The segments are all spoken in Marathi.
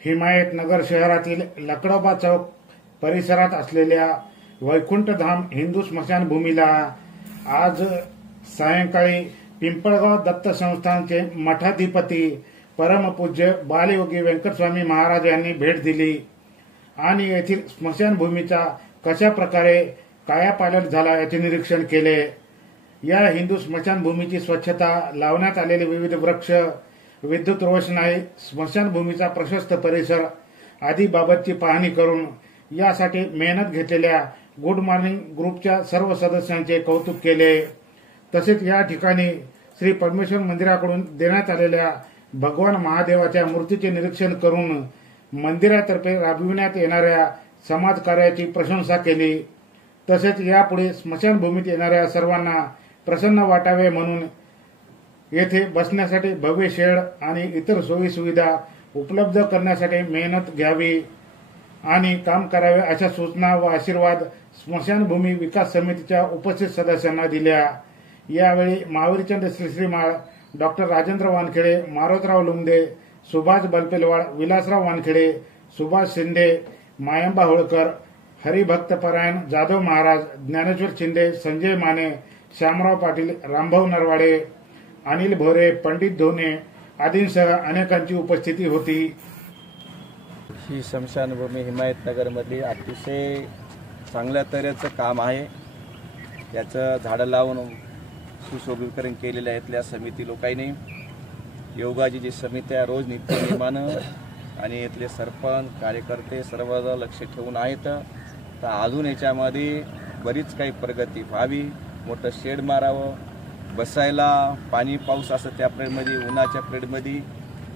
हिमायतनगर शहरातील लकडोबा चौक परिसरात असलेल्या वैकुंठधाम हिंदू स्मशानभूमीला आज सायंकाळी पिंपळगाव दत्त संस्थानचे मठाधिपती परमपूज्य बालयोगी व्यंकटस्वामी महाराज यांनी भेट दिली आणि येथील स्मशानभूमीचा कशा प्रकारे कायापालट झाला याचे निरीक्षण केले। या हिंदू स्मशानभूमीची स्वच्छता, लावण्यात आलेले विविध वृक्ष, विद्युत रोषणाई, स्मशानभूमीचा प्रशस्त परिसर आदी बाबतची पाहणी करून यासाठी मेहनत घेतलेल्या गुड मॉर्निंग ग्रुपच्या सर्व सदस्यांचे कौतुक केले। तसेच या ठिकाणी श्री परमेश्वर मंदिराकडून देण्यात आलेल्या भगवान महादेवाच्या मूर्तीचे निरीक्षण करून मंदिरातर्फे राबविण्यात येणाऱ्या समाज कार्याची प्रशंसा केली। तसेच यापुढे स्मशानभूमीत येणाऱ्या सर्वांना प्रसन्न वाटावे म्हणून येथे बसण्यासाठी भव्य शेड आणि इतर सोयी सुविधा उपलब्ध करण्यासाठी मेहनत घ्यावी आणि काम करावे अशा सूचना व आशीर्वाद स्मशानभूमी विकास समितीच्या उपस्थित सदस्यांना दिल्या। यावेळी महावीरचंद श्रीमाळ, डॉक्टर राजेंद्र वानखेडे, मारोतराव लुंगदे, सुभाष बलपेलवाड, विलासराव वानखेडे, सुभाष शिंदे, मायंबा होळकर, हरिभक्तपरायण जाधव महाराज, ज्ञानेश्वर शिंदे, संजय माने, श्यामराव पाटील, रामभाऊ नरवाडे, अनिल भोरे, पंडित धोने आदींसह अनेकांची उपस्थिती होती। ही स्मशानभूमी हिमायतनगरमधली अतिशय चांगल्या तऱ्हेचं काम आहे। याचं झाडं लावून सुशोभीकरण केलेलं आहे इथल्या समिती लोकांनी। योगाची जी समिती आहे रोज नित्यनेमानं आणि इथले सरपंच, कार्यकर्ते सर्व लक्ष ठेवून आहेत। तर अजून याच्यामध्ये बरीच काही प्रगती व्हावी, मोठं शेड मारावं, बसायला पाणी पाऊस असं त्या पिरियडमध्ये, उन्हाच्या पिरियडमध्ये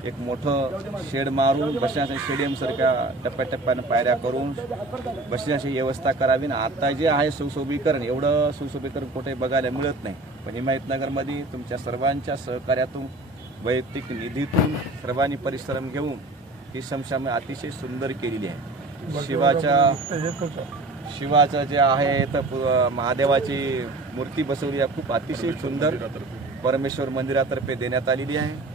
एक मोठं शेड मारून बसण्यासाठी स्टेडियमसारख्या टप्प्याटप्प्यानं पायऱ्या करून बसण्याची व्यवस्था करावी। ना आता जे आहे सुशोभीकरण, एवढं सुशोभीकरण कुठे बघायला मिळत नाही, पण हिमायतनगरमध्ये तुमच्या सर्वांच्या सहकार्यातून, वैयक्तिक निधीतून सर्वांनी परिश्रम घेऊन ही स्मशान अतिशय सुंदर केलेली आहे। शिवाचं जे आहे तर महादेवाची मूर्ती बसवली आहे, खूप अतिशय सुंदर परमेश्वर मंदिरातर्फे देण्यात आलेली आहे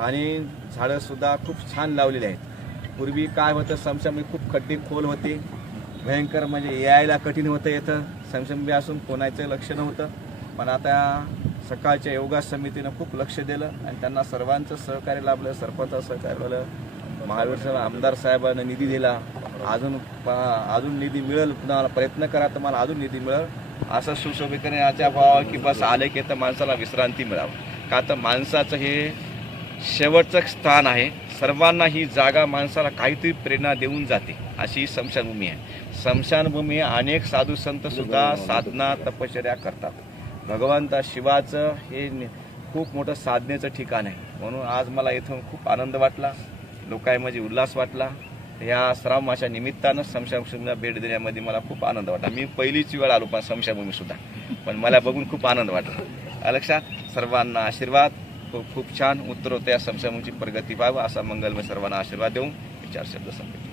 आणि झाडं सुद्धा खूप छान लावलेली आहेत। पूर्वी काय होतं, स्मशानभूमी खूप खड्डे खोल होते, भयंकर म्हणजे यायला कठीण होतं, येतं स्मशानभूमी असून कोणाचं लक्ष नव्हतं। पण आता सकाळच्या योगा समितीनं खूप लक्ष दिलं आणि त्यांना सर्वांचं सहकार्य लाभलं, सरपंच सहकार्य लाभलं, महावीर साहेब, आमदार साहेबांना निधी दिला, अजून निधी मिळेल, तुम्हाला प्रयत्न करा तर मला अजून निधी मिळेल असं सुशोभीकरणाच्या भाव की बस आले की तर माणसाला विश्रांती मिळावं। का तर माणसाचं हे शेवटचं स्थान आहे, सर्वांना ही जागा माणसाला काहीतरी प्रेरणा देऊन जाते अशी ही स्मशानभूमी आहे। स्मशानभूमी अनेक साधू संत सुद्धा साधना तपश्चर्या करतात। भगवंता शिवाचं हे खूप मोठं साधनेचं ठिकाण आहे, म्हणून आज मला इथून खूप आनंद वाटला, लोकांमध्ये उल्हास वाटला। या श्रावण मासा निमित्तानं स्मशानभूमीला भेट देण्यामध्ये मला खूप आनंद वाटला। मी पहिलीच वेळ आलो पण स्मशानभूमी सुद्धा, पण मला बघून खूप आनंद वाटला। लक्षात सर्वांना आशीर्वाद, खूप छान उत्तरोत्तर स्मशानभूमीची प्रगती व्हावी असा मंगलमय सर्वांना आशीर्वाद देऊन 4 शब्द संपले।